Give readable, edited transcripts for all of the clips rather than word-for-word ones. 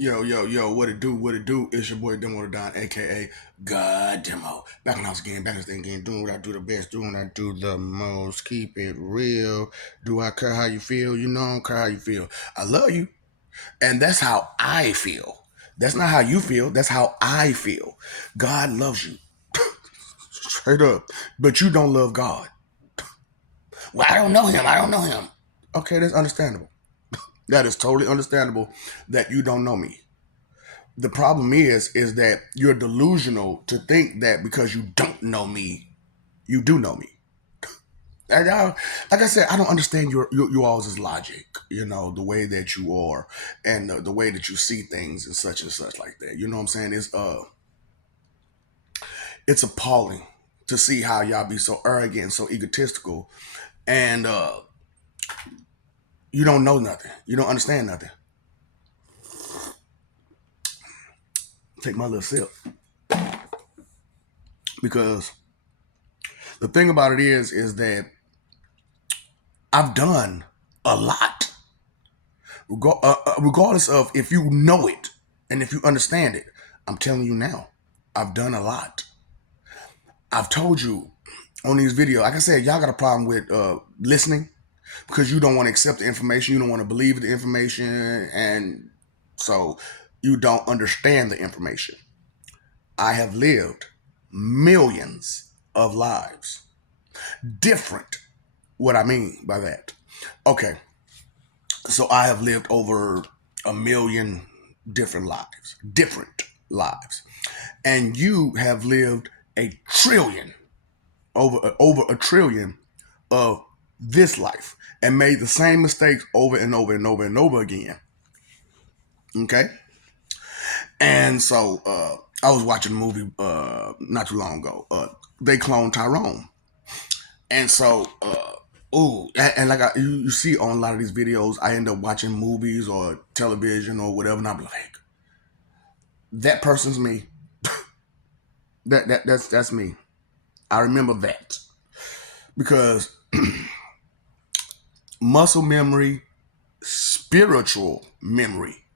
Yo, yo, yo, what it do? What it do? It's your boy Demo Don, aka God Demo. Back in the house again, back in this thing again, doing what I do the best, doing what I do the most. Keep it real. Do I care how you feel? You know I don't care how you feel. I love you. And that's how I feel. That's not how you feel. That's how I feel. God loves you. Straight up. But you don't love God. Well, I don't know him. I don't know him. Okay, that's understandable. That is totally understandable that you don't know me. The problem is that you're delusional to think that because you don't know me, you do know me. And like I said, I don't understand your all's logic. You know the way that you are, and the way that you see things, and such like that. You know what I'm saying? It's appalling to see how y'all be so arrogant and so egotistical, and you don't know nothing. You don't understand nothing. Take my little sip because the thing about it is that I've done a lot, regardless of if you know it and if you understand it. I'm telling you now, I've done a lot. I've told you on these videos. Like I said, y'all got a problem with listening because you don't want to accept the information, you don't want to believe the information, and so you don't understand the information. I have lived millions of lives. Different. What I mean by that. Okay, so I have lived over a million different lives, and you have lived a trillion, over a trillion of this life, and made the same mistakes over and over and over and over again. Okay, and so I was watching a movie not too long ago. They cloned Tyrone, and so. Ooh, and like you see on a lot of these videos, I end up watching movies or television or whatever, and I'm like, that person's me. That's me. I remember that because muscle memory, spiritual memory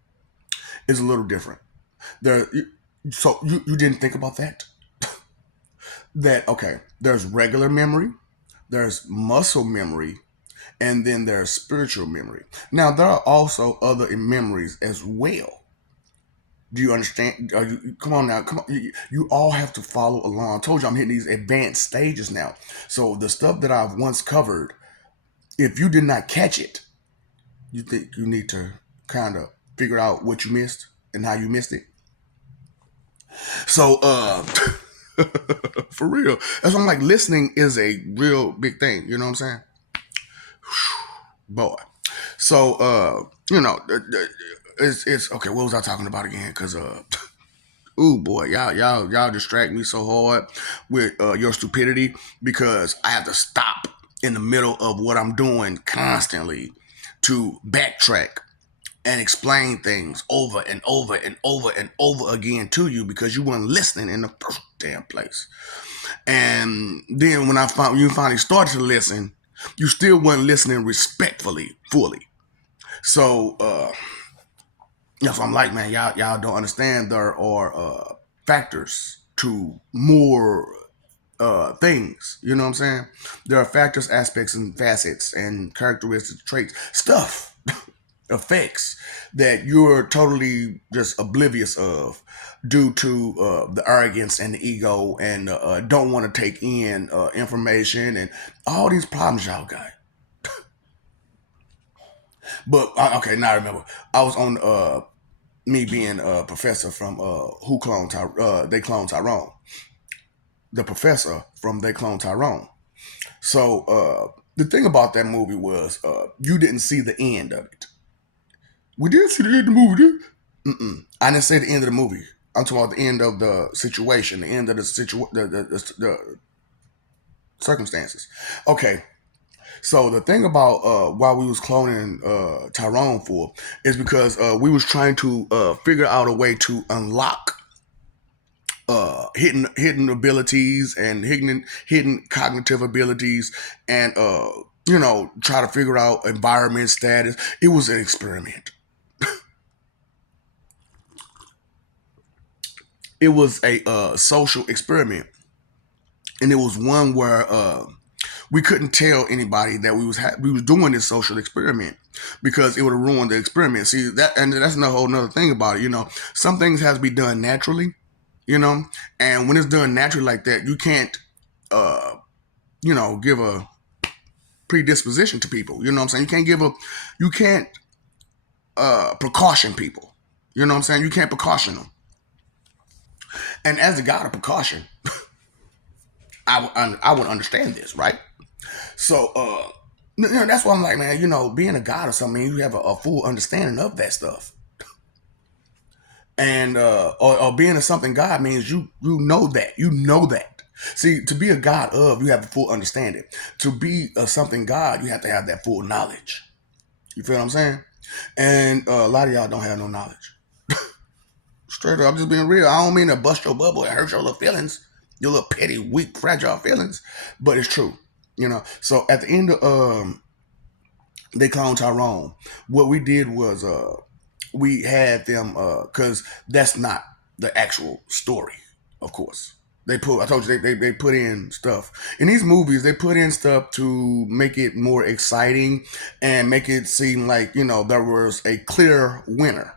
is a little different. There, so you didn't think about that? That okay? There's regular memory, there's muscle memory, and then there's spiritual memory. Now there are also other memories as well. Do you understand? Come on now, come on. You all have to follow along. I told you I'm hitting these advanced stages now. So the stuff that I've once covered, if you did not catch it, you think you need to kind of figure out what you missed and how you missed it. So, for real, that's why I'm like, listening is a real big thing. You know what I'm saying? Boy. So, it's okay. What was I talking about again? Because ooh boy, y'all distract me so hard with your stupidity because I have to stop in the middle of what I'm doing constantly to backtrack and explain things over and over and over and over again to you because you weren't listening in the first damn place. And then when I found you finally started to listen, you still weren't listening respectfully, fully. So that's what I'm like, man. Y'all don't understand there are factors to more things. You know what I'm saying? There are factors, aspects, and facets, and characteristics, traits, stuff, effects that you're totally just oblivious of due to the arrogance and the ego and don't want to take in information and all these problems y'all got. But okay, now I remember. I was on me being a professor from They Cloned Tyrone. The professor from They Cloned Tyrone. So the thing about that movie was you didn't see the end of it. We did see the end of the movie, did? Mm-mm. I didn't say the end of the movie. I'm talking about the end of the situation, the end of the circumstances. Okay, so the thing about why we was cloning Tyrone for is because we was trying to figure out a way to unlock hidden abilities and hidden cognitive abilities, and try to figure out environment status. It was an experiment. It was a social experiment, and it was one where we couldn't tell anybody that we was doing this social experiment because it would have ruined the experiment. See that, and that's a whole another thing about it. Some things has to be done naturally. You know, and when it's done naturally like that, you can't, uh, give a predisposition to people. You know what I'm saying? You can't precaution people. You know what I'm saying? You can't precaution them. And as a god of precaution, I would understand this, right? So, that's why I'm like, man, being a god or something, you have a full understanding of that stuff. And or being a something god means you know that. See, to be a god of, you have a full understanding. To be a something god, you have to have that full knowledge. You feel what I'm saying? And a lot of y'all don't have no knowledge. Straight up, I'm just being real. I don't mean to bust your bubble and hurt your little feelings, your little petty, weak, fragile feelings, but it's true. So at the end of they cloned Tyrone. What we did was we had them because that's not the actual story, of course. I told you they put in stuff in these movies. They put in stuff to make it more exciting and make it seem like there was a clear winner.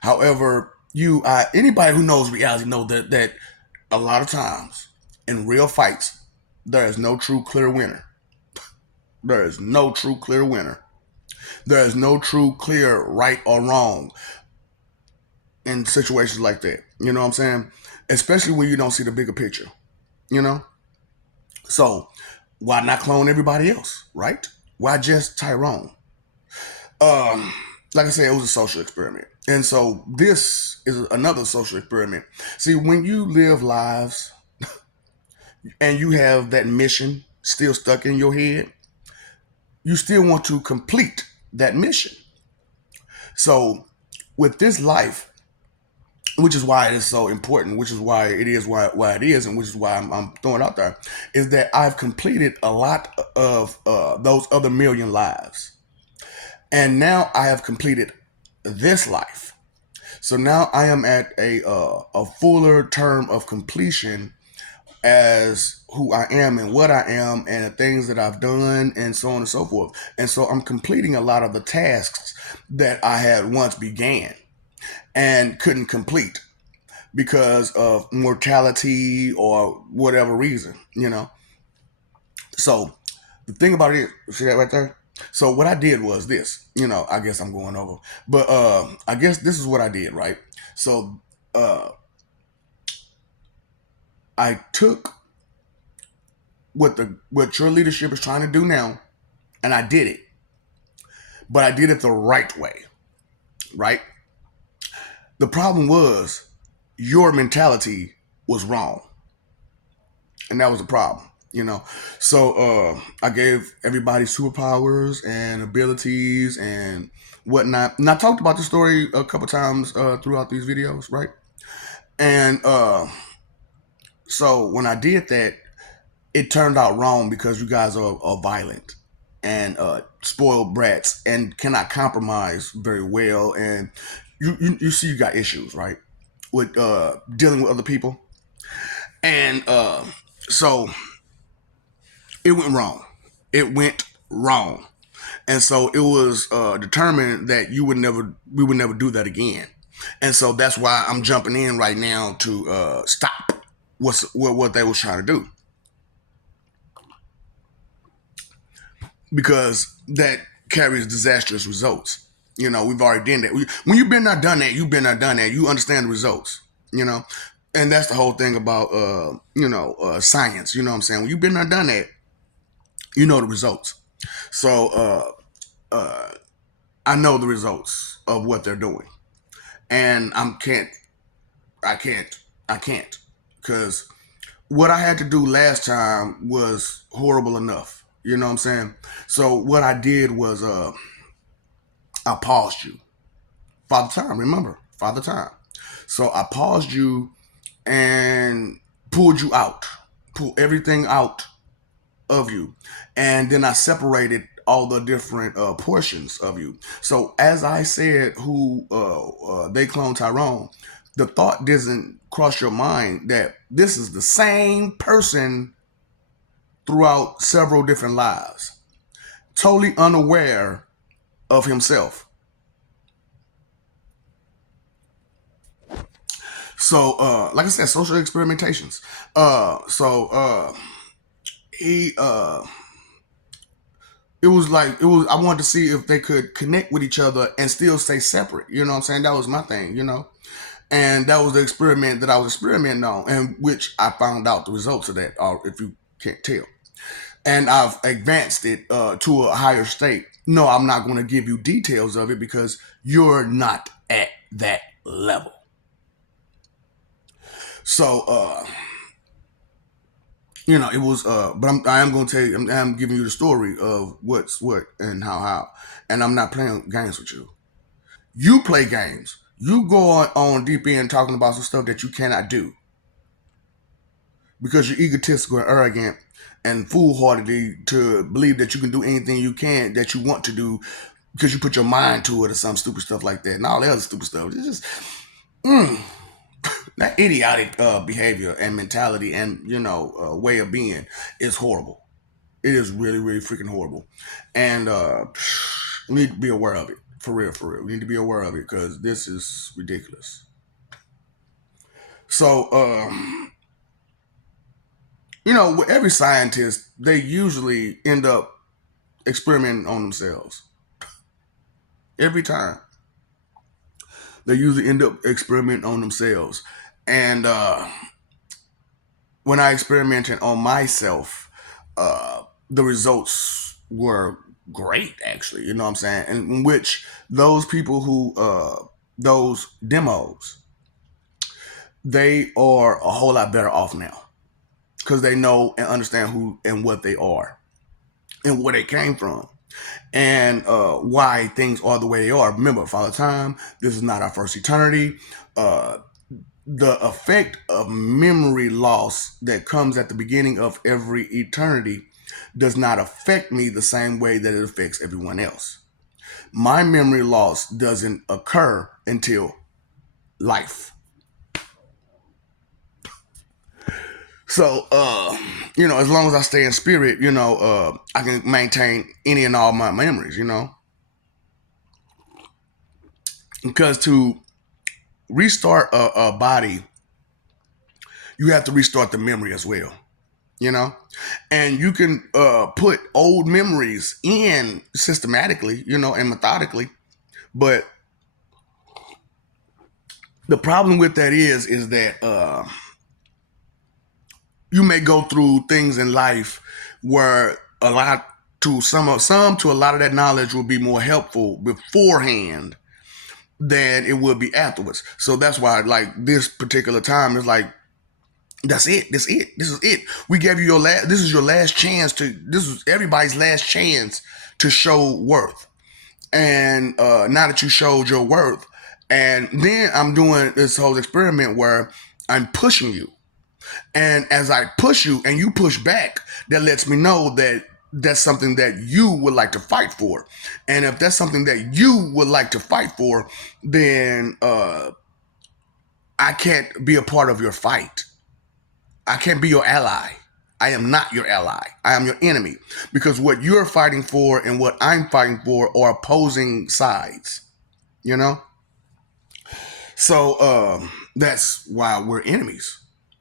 However, anybody who knows reality know that a lot of times in real fights there is no true clear winner. There is no true clear winner. There is no true clear right or wrong in situations like that. You know what I'm saying? Especially when you don't see the bigger picture. You know? So why not clone everybody else, right? Why just Tyrone? Um, like I said, it was a social experiment. And so this is another social experiment. See, when you live lives and you have that mission still stuck in your head, you still want to complete that mission. So with this life, which is why it is so important, which is why it is why it is, and which is why I'm throwing it out there, is that I've completed a lot of those other million lives, and now I have completed this life. So now I am at a fuller term of completion as who I am and what I am and the things that I've done and so on and so forth. And so I'm completing a lot of the tasks that I had once began and couldn't complete because of mortality or whatever reason. So the thing about it is, see that right there? So what I did was this, I guess I'm going over, but I guess this is what I did, right? So uh, I took what your leadership is trying to do now, and I did it, but I did it the right way, right? The problem was your mentality was wrong, and that was the problem. So I gave everybody superpowers and abilities and whatnot, and I talked about the story a couple times throughout these videos, right? And so when I did that, it turned out wrong because you guys are violent and spoiled brats and cannot compromise very well, and you see you got issues, right, with dealing with other people, and so it went wrong. It went wrong, and so it was determined that we would never do that again, and so that's why I'm jumping in right now to stop what they was trying to do, because that carries disastrous results. We've already done that. When you've been not done that, you've been not done that. You understand the results. You know, and that's the whole thing about science. You know what I'm saying? When you've been not done that, you know the results. So I know the results of what they're doing, and I can't, I can't, because what I had to do last time was horrible enough. You know what I'm saying? So what I did was I paused you. Father Time, remember, Father Time. So I paused you and pulled you out, pulled everything out of you, and then I separated all the different portions of you. So as I said, who they cloned Tyrone, the thought doesn't cross your mind that this is the same person throughout several different lives, totally unaware of himself. So, like I said, social experimentations. He it was like it was I wanted to see if they could connect with each other and still stay separate. You know what I'm saying? That was my thing, you know. And that was the experiment that I was experimenting on, and which I found out the results of that, or if you can't tell. And I've advanced it to a higher state. No, I'm not going to give you details of it because you're not at that level. So, it was, but I am going to tell you, I'm giving you the story of what's what and how. And I'm not playing games with you. You play games. You go on deep end talking about some stuff that you cannot do because you're egotistical and arrogant and foolhardily to believe that you can do anything you can that you want to do because you put your mind to it or some stupid stuff like that and all that other stupid stuff. It's just mm, that idiotic behavior and mentality and way of being is horrible. It is really, really freaking horrible, and we need to be aware of it. For real, for real. We need to be aware of it because this is ridiculous. So, with every scientist, they usually end up experimenting on themselves. Every time. They usually end up experimenting on themselves. And when I experimented on myself, the results were great, actually. You know what I'm saying? And in which those people who, those demos, they are a whole lot better off now because they know and understand who and what they are and where they came from and why things are the way they are. Remember, Father Time, this is not our first eternity. Uh, the effect of memory loss that comes at the beginning of every eternity does not affect me the same way that it affects everyone else. My memory loss doesn't occur until life. So, as long as I stay in spirit, I can maintain any and all my memories, because to restart a body, you have to restart the memory as well, you know? And you can put old memories in systematically, and methodically. But the problem with that is that you may go through things in life where a lot to some to a lot of that knowledge will be more helpful beforehand than it would be afterwards. So that's why, like, this particular time is like, that's it. This it. This is it. We gave you your last. This is your last chance to. This is everybody's last chance to show worth. And now that you showed your worth, and then I'm doing this whole experiment where I'm pushing you, and as I push you and you push back, that lets me know that that's something that you would like to fight for. And if that's something that you would like to fight for, then I can't be a part of your fight. I can't be your ally. I am not your ally. I am your enemy because what you're fighting for and what I'm fighting for are opposing sides, you know? So that's why we're enemies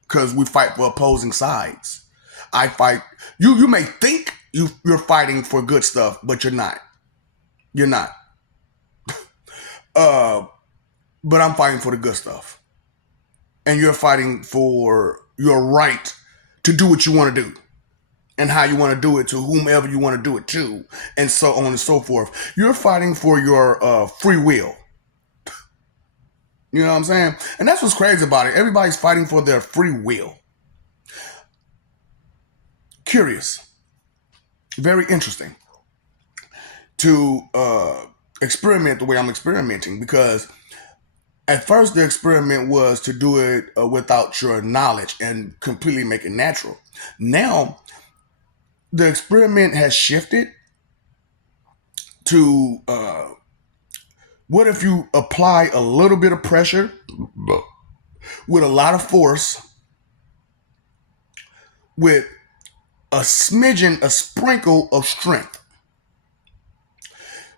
because we fight for opposing sides. I fight, you may think you're fighting for good stuff, but you're not. You're not. Uh, but I'm fighting for the good stuff. And you're fighting for your right to do what you want to do and how you want to do it to whomever you want to do it to, and so on and so forth. You're fighting for your free will. You know what I'm saying? And that's what's crazy about it. Everybody's fighting for their free will. Curious. Very interesting to experiment the way I'm experimenting because at first the experiment was to do it without your knowledge and completely make it natural. Now the experiment has shifted to what if you apply a little bit of pressure with a lot of force, with a smidgen, a sprinkle of strength.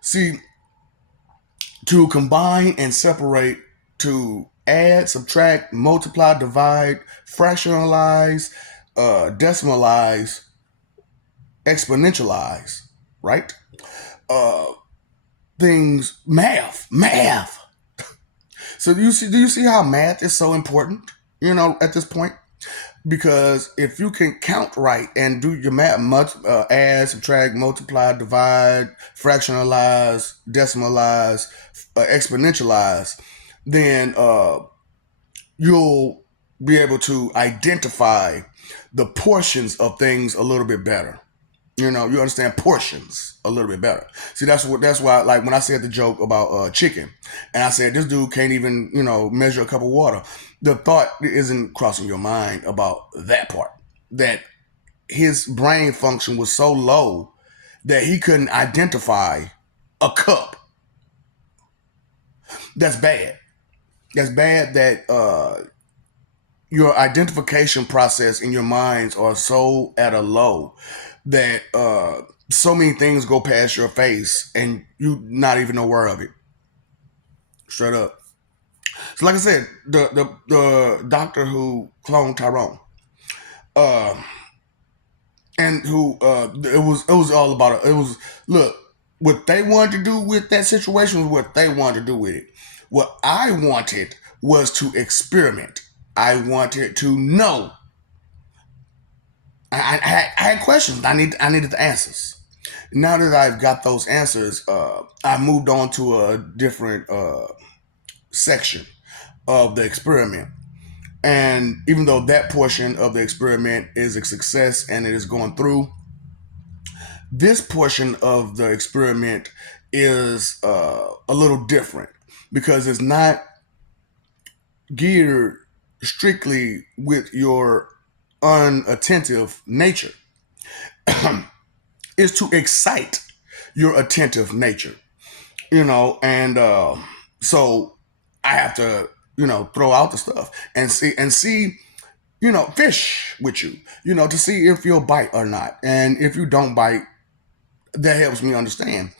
See, to combine and separate, to add, subtract, multiply, divide, fractionalize, decimalize, exponentialize, right? Uh, things, math. So do you see how math is so important? At this point, because if you can count right and do your math, add, subtract, multiply, divide, fractionalize, decimalize, exponentialize, then you'll be able to identify the portions of things a little bit better. You understand portions a little bit better. See, that's why, like when I said the joke about chicken, and I said this dude can't even measure a cup of water. The thought isn't crossing your mind about that part. That his brain function was so low that he couldn't identify a cup. That's bad. That's bad that your identification process in your minds are so at a low that so many things go past your face and you not even aware of it. Straight up. So like I said, the doctor who cloned Tyrone, uh, and who it was all about it. It was, look, what they wanted to do with that situation was what they wanted to do with it. What I wanted was to experiment. I wanted to know. I had questions. I needed the answers. Now that I've got those answers, I moved on to a different section of the experiment. And even though that portion of the experiment is a success and it is going through, this portion of the experiment is a little different because it's not geared strictly with your unattentive nature. Is to excite your attentive nature, and so I have to, throw out the stuff and see, fish with you, to see if you'll bite or not. And if you don't bite, that helps me understand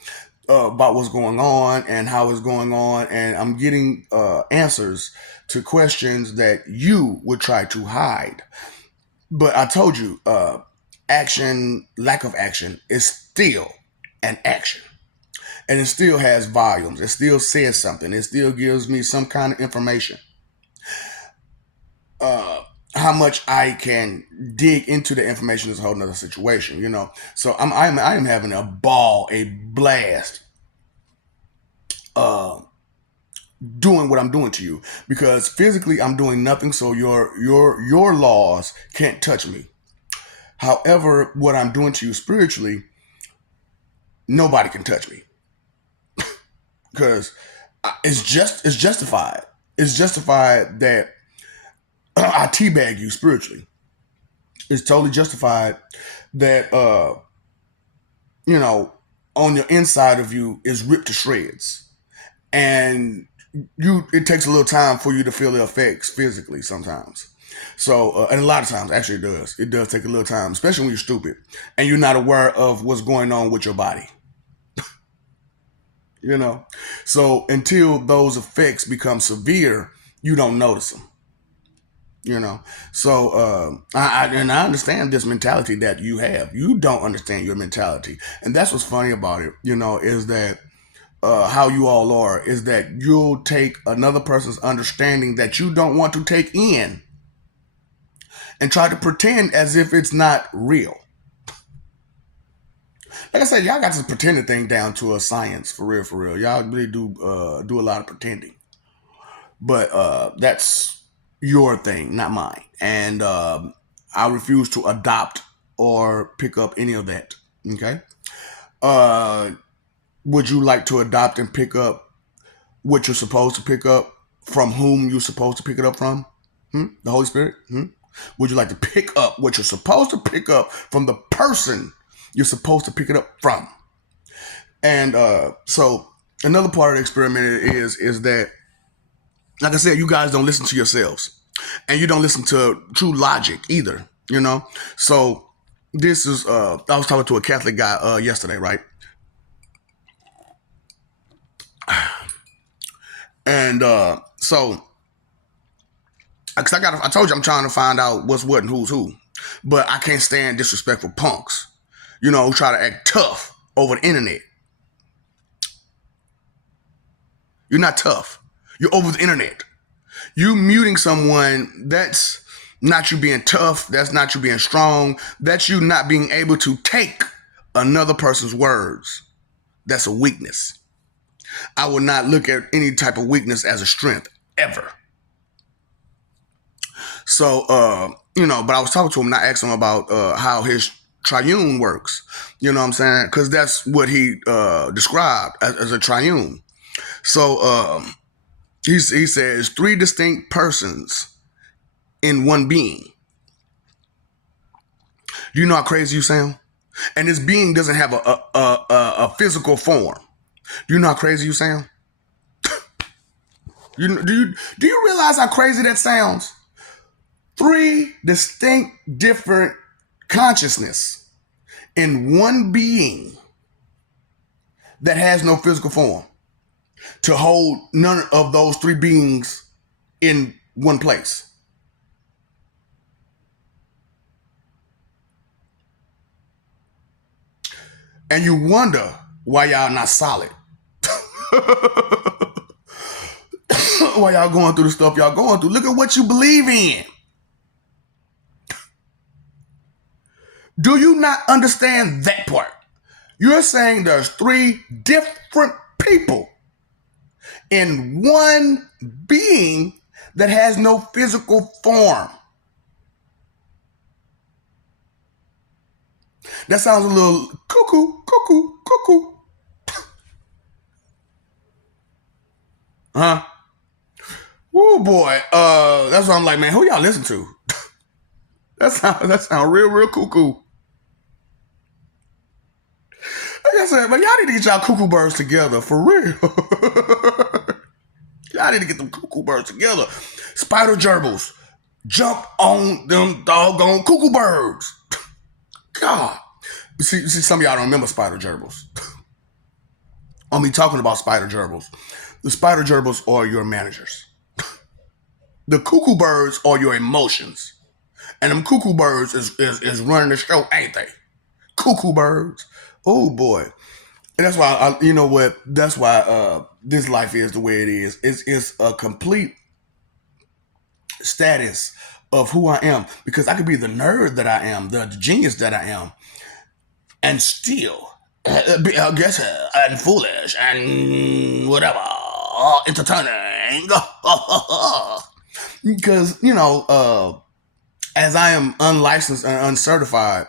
about what's going on and how it's going on. And I'm getting answers to questions that you would try to hide. But I told you, action, lack of action is still an action. And it still has volumes. It still says something. It still gives me some kind of information. How much I can dig into the information is a whole nother situation, So I am having a ball, a blast, uh, doing what I'm doing to you because physically I'm doing nothing, so your laws can't touch me. However, what I'm doing to you spiritually, nobody can touch me because it's justified. It's justified that I teabag you spiritually. It's totally justified that on your inside of you is ripped to shreds, and it takes a little time for you to feel the effects physically sometimes. So, and a lot of times, actually, it does. It does take a little time, especially when you're stupid and you're not aware of what's going on with your body. So until those effects become severe, you don't notice them. So I understand this mentality that you have. You don't understand your mentality, and that's what's funny about it. Is that how you all are? Is that you'll take another person's understanding that you don't want to take in and try to pretend as if it's not real. Like I said, y'all got this pretending thing down to a science, for real, for real. Y'all really do a lot of pretending, but that's your thing, not mine. And I refuse to adopt or pick up any of that. Okay. Uh, would you like to adopt and pick up what you're supposed to pick up from whom you're supposed to pick it up from? The Holy Spirit? Would you like to pick up what you're supposed to pick up from the person you're supposed to pick it up from? And so another part of the experiment is that, like I said, you guys don't listen to yourselves. and you don't listen to true logic either. So this is I was talking to a Catholic guy yesterday, right? And so because I told you I'm trying to find out what's what and who's who, but I can't stand disrespectful punks, who try to act tough over the internet. You're not tough. You're over the internet. You muting someone, that's not you being tough. That's not you being strong. That's you not being able to take another person's words. That's a weakness. I would not look at any type of weakness as a strength, ever. So, but I was talking to him and I asked him about how his triune works. You know what I'm saying? Because that's what he described as a triune. So he says 3 distinct persons in one being. Do you know how crazy you sound? And this being doesn't have a physical form. Do you know how crazy you sound? Do you realize how crazy that sounds? 3 distinct different consciousness in one being that has no physical form to hold none of those 3 beings in one place. And you wonder why y'all not solid. Why y'all going through the stuff y'all going through. Look at what you believe in. Do you not understand that part? You're saying there's 3 different people in one being that has no physical form. That sounds a little cuckoo. Huh? Oh boy. That's what I'm like, man, who y'all listen to? that sound real cuckoo. Like I said, man, y'all need to get y'all cuckoo birds together, for real. Y'all need to get them cuckoo birds together. Spider gerbils, jump on them doggone cuckoo birds. God. See, some of y'all don't remember spider gerbils. On me talking about spider gerbils. The spider gerbils are your managers. The cuckoo birds are your emotions. And them cuckoo birds is running the show, ain't they? Cuckoo birds. Oh boy. And that's why you know what? That's why this life is the way it is. It's a complete status of who I am. Because I could be the nerd that I am, the genius that I am, and still be, I guess, and foolish and whatever, entertaining. Because, as I am unlicensed and uncertified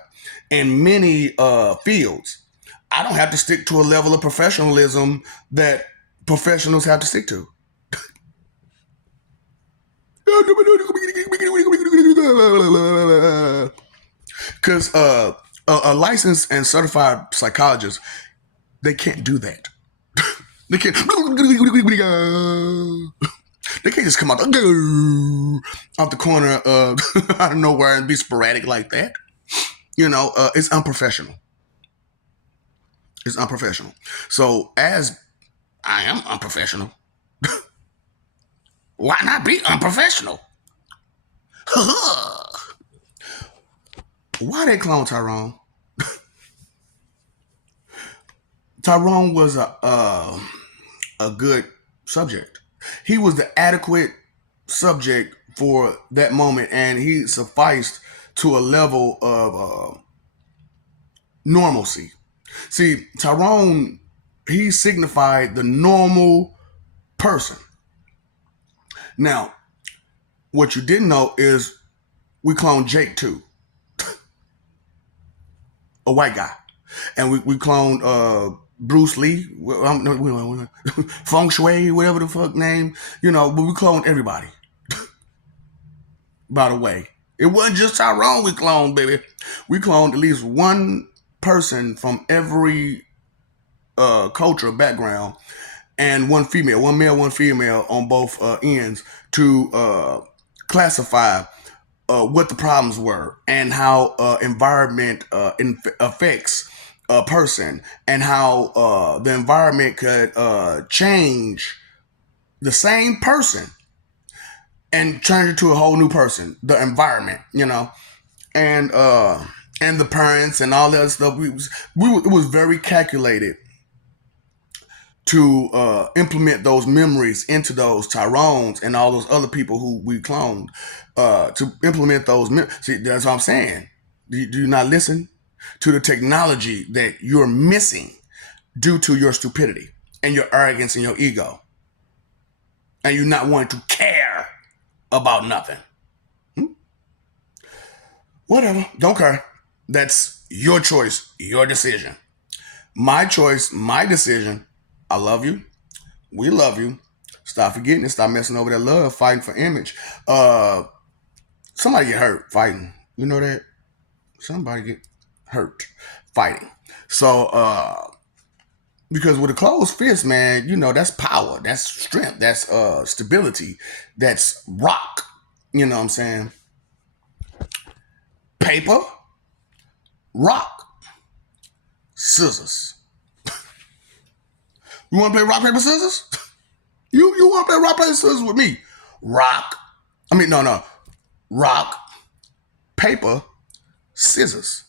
in many fields, I don't have to stick to a level of professionalism that professionals have to stick to. Because a licensed and certified psychologist, they can't do that. They can't. They can't just come out the corner out of nowhere and be sporadic like that. It's unprofessional. It's unprofessional. So as I am unprofessional, why not be unprofessional? Why they clone Tyrone? Tyrone was a good subject. He was the adequate subject for that moment, and he sufficed to a level of normalcy. See, Tyrone, he signified the normal person. Now, what you didn't know is we cloned Jake too. A white guy. And we cloned Bruce Lee, Feng Shui, whatever the fuck name, but we cloned everybody. By the way, it wasn't just Tyrone we cloned, baby. We cloned at least one person from every culture background, and one female, one male, one female on both ends to classify what the problems were and how environment affects a person, and how the environment could change the same person and turn it to a whole new person. The environment, and and the parents and all that stuff. It was very calculated to implement those memories into those Tyrones and all those other people who we cloned, to implement those. See, that's what I'm saying. Do you not listen to the technology that you're missing due to your stupidity and your arrogance and your ego, and you not wanting to care about nothing? Whatever, don't care. That's your choice, your decision. My choice, my decision. I love you. We love you. Stop forgetting it. Stop messing over that love, fighting for image. Somebody get hurt fighting. You know that? Somebody get hurt fighting. So, because with a closed fist, man, that's power, that's strength, that's stability, that's rock. You know what I'm saying? Paper, rock, scissors. You want to play rock, paper, scissors? You want to play rock, paper, scissors with me? No. Rock, paper, scissors.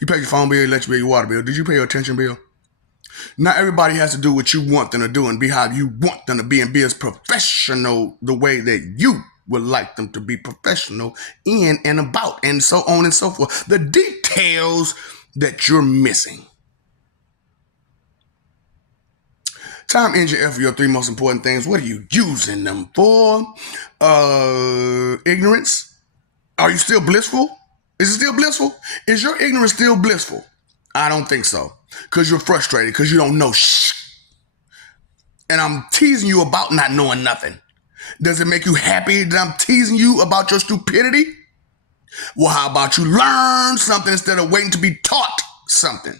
You pay your phone bill, electric bill, your water bill. Did you pay your attention bill? Not everybody has to do what you want them to do and be how you want them to be and be as professional the way that you would like them to be professional in and about, and so on and so forth. The details that you're missing. Time, energy, effort, your three most important things. What are you using them for? Ignorance. Are you still blissful? Is it still blissful? Is your ignorance still blissful? I don't think so. Because you're frustrated, because you don't know shit. And I'm teasing you about not knowing nothing. Does it make you happy that I'm teasing you about your stupidity? Well, how about you learn something instead of waiting to be taught something?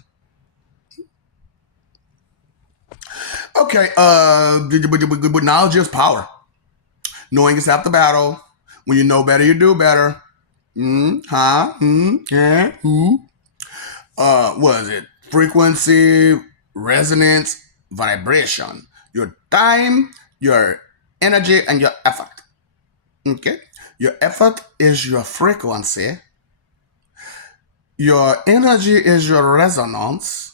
Okay, but knowledge is power. Knowing is half the battle. When you know better, you do better. What is it? Frequency, resonance, vibration. Your time, your energy, and your effort. Okay? Your effort is your frequency. Your energy is your resonance.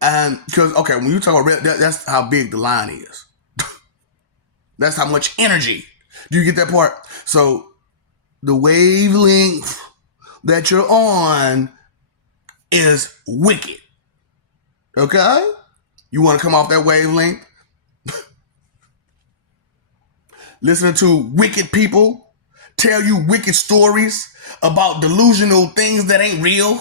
And because, okay, when you talk about that's how big the line is. That's how much energy. Do you get that part? So the wavelength that you're on is wicked. Okay? You want to come off that wavelength? Listening to wicked people tell you wicked stories about delusional things that ain't real?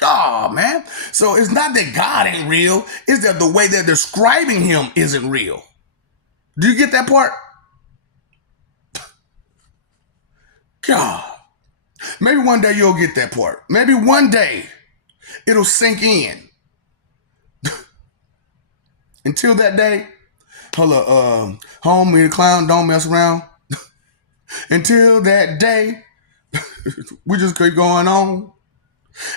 Oh, man. So it's not that God ain't real. It's that the way they're describing him isn't real. Do you get that part? God. Maybe one day you'll get that part. Maybe one day it'll sink in. Until that day, hold up, homie the clown, don't mess around. Until that day, we just keep going on.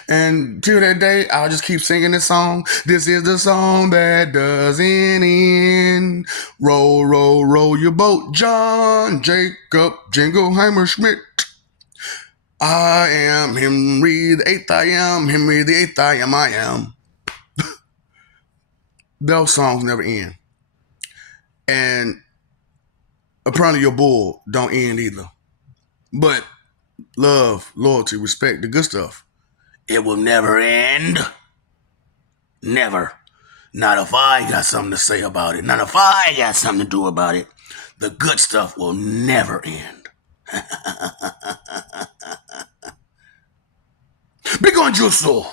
And till that day, I'll just keep singing this song. This is the song that doesn't end. Roll, roll, roll your boat, John Jacob Jingleheimer Schmidt. I am Henry the Eighth, I am Henry the Eighth, I am. Those songs never end. And apparently your bull don't end either. But love, loyalty, respect, the good stuff, it will never end. Never. Not if I got something to say about it. Not if I got something to do about it. The good stuff will never end. Big on your soul.